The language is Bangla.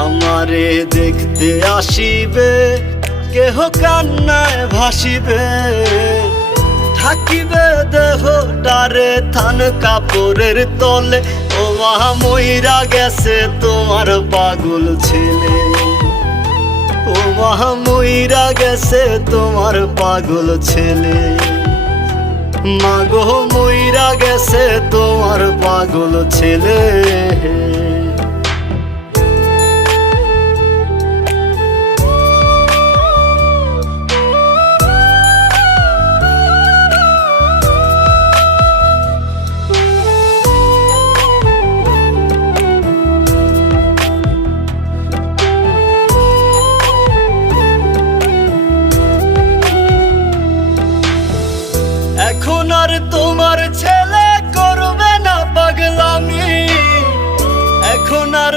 আমারে দেখতে আসিবে, কেহ কান্নায় ভাসিবে, থাকিবে দেহটারে থান কাপড়ের তলে। ও মা মইরা গেছে তোমার পাগল ছেলে, ও মা মইরা গেছে তোমার পাগল ছেলে, মাগো মইরা গেছে তোমার পাগল ছেলে। এখন আর তোমার ছেলে করবে না পাগলামি, এখন আর